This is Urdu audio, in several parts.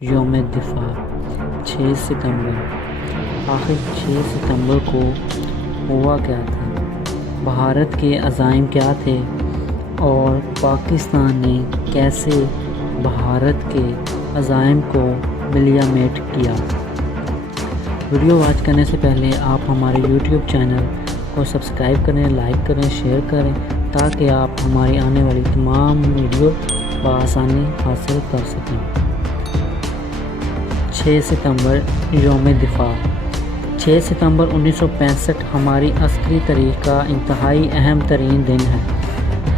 یوم دفاع 6 ستمبر۔ آخر 6 ستمبر کو ہوا کیا تھا؟ بھارت کے عزائم کیا تھے اور پاکستان نے کیسے بھارت کے عزائم کو ملیامٹ کیا؟ ویڈیو واچ کرنے سے پہلے آپ ہمارے یوٹیوب چینل کو سبسکرائب کریں، لائک کریں، شیئر کریں تاکہ آپ ہماری آنے والی تمام ویڈیو بآسانی حاصل کر سکیں۔ 6 ستمبر یوم دفاع۔ 6 ستمبر 1965 ہماری عسکری تاریخ کا انتہائی اہم ترین دن ہے۔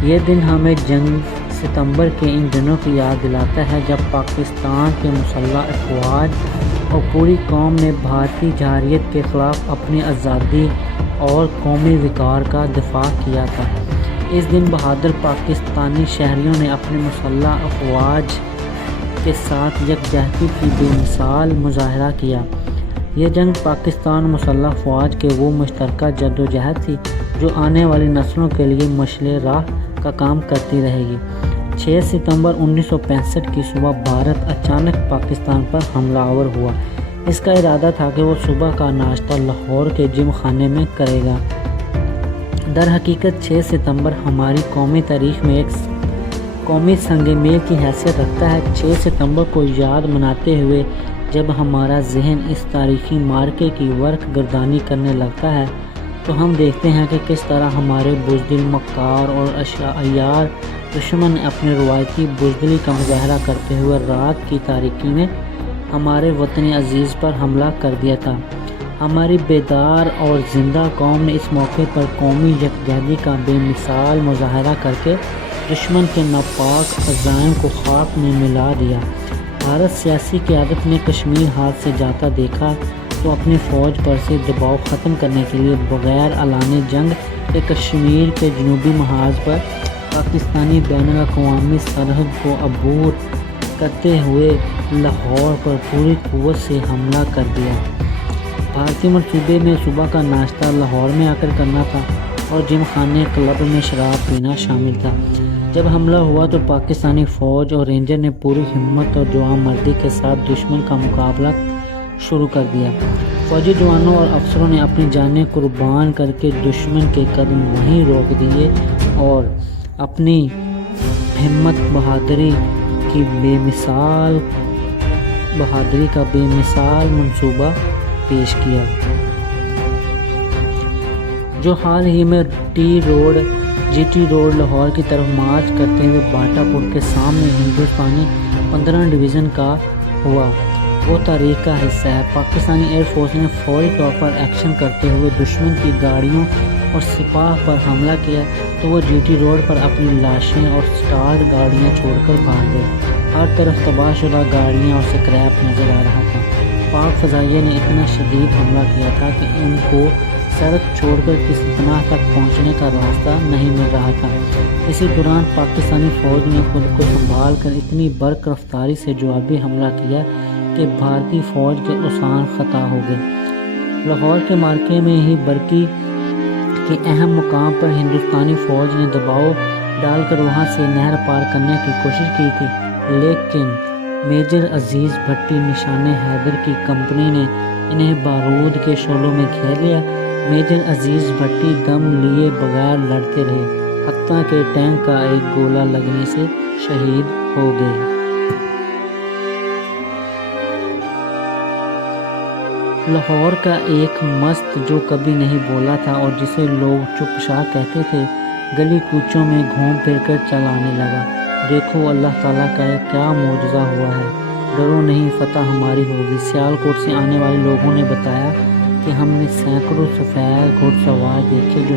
یہ دن ہمیں جنگ ستمبر کے ان دنوں کی یاد دلاتا ہے جب پاکستان کے مسلح افواج اور پوری قوم نے بھارتی جارحیت کے خلاف اپنی آزادی اور قومی وقار کا دفاع کیا تھا۔ اس دن بہادر پاکستانی شہریوں نے اپنے مسلح افواج کے ساتھ یکجہتی کی بے مثال مظاہرہ کیا۔ یہ جنگ پاکستان مسلح افواج کے وہ مشترکہ جدوجہد تھی جو آنے والی نسلوں کے لیے مشعل راہ کا کام کرتی رہے گی۔ 6 ستمبر 1965 کی صبح بھارت اچانک پاکستان پر حملہ آور ہوا۔ اس کا ارادہ تھا کہ وہ صبح کا ناشتہ لاہور کے جم خانے میں کرے گا۔ در حقیقت 6 ستمبر ہماری قومی تاریخ میں ایک قومی سنگ میل کی حیثیت رکھتا ہے۔ 6 ستمبر کو یاد مناتے ہوئے جب ہمارا ذہن اس تاریخی معرکے کی ورق گردانی کرنے لگتا ہے تو ہم دیکھتے ہیں کہ کس طرح ہمارے بزدل، مکار اور عیار دشمن نے اپنے روایتی بزدلی کا مظاہرہ کرتے ہوئے رات کی تاریکی میں ہمارے وطن عزیز پر حملہ کر دیا تھا۔ ہماری بیدار اور زندہ قوم نے اس موقع پر قومی یکجہتی کا بے مثال مظاہرہ کر کے دشمن کے ناپاک عزائم کو خاک میں ملا دیا۔ بھارت سیاسی قیادت نے کشمیر ہاتھ سے جاتا دیکھا تو اپنی فوج پر سے دباؤ ختم کرنے کے لیے بغیر اعلان جنگ کے کشمیر کے جنوبی محاذ پر پاکستانی بین الاقوامی سرحد کو عبور کرتے ہوئے لاہور پر پوری قوت سے حملہ کر دیا۔ بھارتی منصوبے میں صبح کا ناشتہ لاہور میں آ کر کرنا تھا اور جم خانے کلب میں شراب پینا شامل تھا۔ جب حملہ ہوا تو پاکستانی فوج اور رینجر نے پوری ہمت اور جوان مردی کے ساتھ دشمن کا مقابلہ شروع کر دیا۔ فوجی جوانوں اور افسروں نے اپنی جانیں قربان کر کے دشمن کے قدم وہیں روک دیے اور اپنی ہمت بہادری کا بے مثال منصوبہ پیش کیا، جو حال ہی میں جی ٹی روڈ لاہور کی طرف مارچ کرتے ہوئے باٹا پور کے سامنے ہندوستانی 15 ڈویژن کا ہوا، وہ تاریخ کا حصہ ہے۔ پاکستانی ایئر فورس نے فوری طور پر ایکشن کرتے ہوئے دشمن کی گاڑیوں اور سپاہ پر حملہ کیا تو وہ جی ٹی روڈ پر اپنی لاشیں اور سٹارٹ گاڑیاں چھوڑ کر بھاگ گئے۔ ہر طرف تباہ شدہ گاڑیاں اور سکریپ نظر آ رہا تھا۔ پاک فضائیہ نے اتنا شدید حملہ کیا تھا کہ ان کو سڑک چھوڑ کر کسی پناہ تک پہنچنے کا راستہ نہیں مل رہا تھا۔ اسی دوران پاکستانی فوج نے خود کو سنبھال کر اتنی برق رفتاری سے جوابی حملہ کیا کہ بھارتی فوج کے اوسان خطا ہو گئے۔ لاہور کے معرکے میں ہی برقی کے اہم مقام پر ہندوستانی فوج نے دباؤ ڈال کر وہاں سے نہر پار کرنے کی کوشش کی تھی، لیکن میجر عزیز بھٹی نشان حیدر کی کمپنی نے انہیں بارود کے شعلوں میں گھیر لیا۔ میجر عزیز بھٹی دم لیے بغیر لڑتے رہے، حتیٰ کہ ٹینک کا ایک گولہ لگنے سے شہید ہو گئے۔ لاہور کا ایک مست جو کبھی نہیں بولا تھا اور جسے لوگ چپ شاہ کہتے تھے، گلی کوچوں میں گھوم پھر کر چل آنے لگا۔ دیکھو اللہ تعالیٰ کا کیا معجزہ ہوا ہے، ڈرو نہیں فتح ہماری ہوگی۔ سیالکوٹ سے آنے والے لوگوں نے بتایا کہ ہم نے سینکڑوں سفید گھڑ سوار دیکھے جو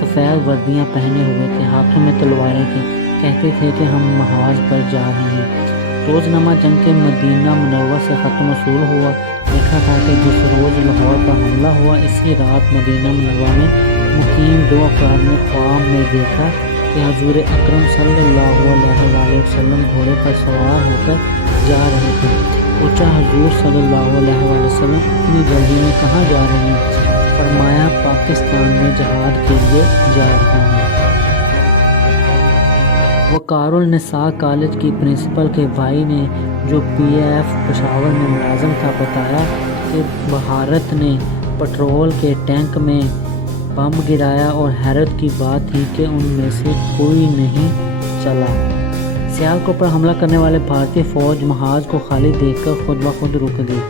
سفید وردیاں پہنے ہوئے تھے، ہاتھوں میں تلواریں تھیں، کہتے تھے کہ ہم محاذ پر جا رہے ہیں۔ روزنامہ جنگ کے مدینہ منورہ سے خط موصول ہوا، لکھا تھا کہ جس روز لاہور پر حملہ ہوا اسی رات مدینہ منورہ میں مقیم 2 افراد نے خواب میں دیکھا کہ حضور اکرم صلی اللہ علیہ وسلم گھوڑے پر سوار ہو کر جا رہے تھے۔ پوچھا حضور صلی اللہ علیہ وسلم اتنی جلدی میں کہاں جا رہے ہیں؟ فرمایا پاکستان میں جہاد کے لیے جا رہا ہوں۔ وقار النساء کالج کی پرنسپل کے بھائی نے جو PIF پشاور میں ملازم تھا بتایا کہ بھارت نے پٹرول کے ٹینک میں بم گرایا اور حیرت کی بات تھی کہ ان میں سے کوئی نہیں چلا۔ سیالکوٹ پر حملہ کرنے والے بھارتی فوج محاذ کو خالی دیکھ کر خود بخود رک گئی۔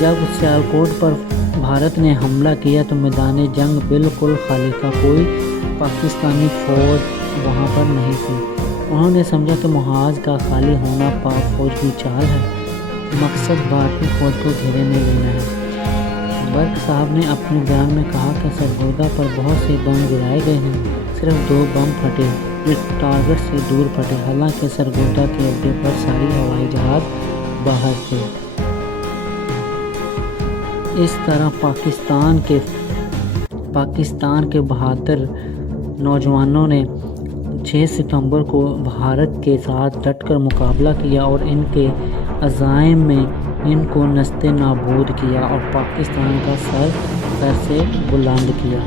جب سیالکوٹ پر بھارت نے حملہ کیا تو میدان جنگ بالکل خالی تھا، کوئی پاکستانی فوج وہاں پر نہیں تھی۔ انہوں نے سمجھا کہ محاذ کا خالی ہونا پاک فوج کی چال ہے، مقصد بھارتی فوج کو گھیرے میں لینا ہے۔ برق صاحب نے اپنے بیان میں کہا کہ سرگودا پر بہت سے بم گرائے گئے ہیں، صرف 2 بم پھٹے جو ٹارگٹ سے دور پھٹے، حالانکہ سرگودا کے اڈے پر ساری ہوائی جہاز باہر تھے۔ اس طرح پاکستان کے بہادر نوجوانوں نے 6 ستمبر کو بھارت کے ساتھ ڈٹ کر مقابلہ کیا اور ان کے عزائم میں ان کو نستے نابود کیا اور پاکستان کا سر سے بلند کیا۔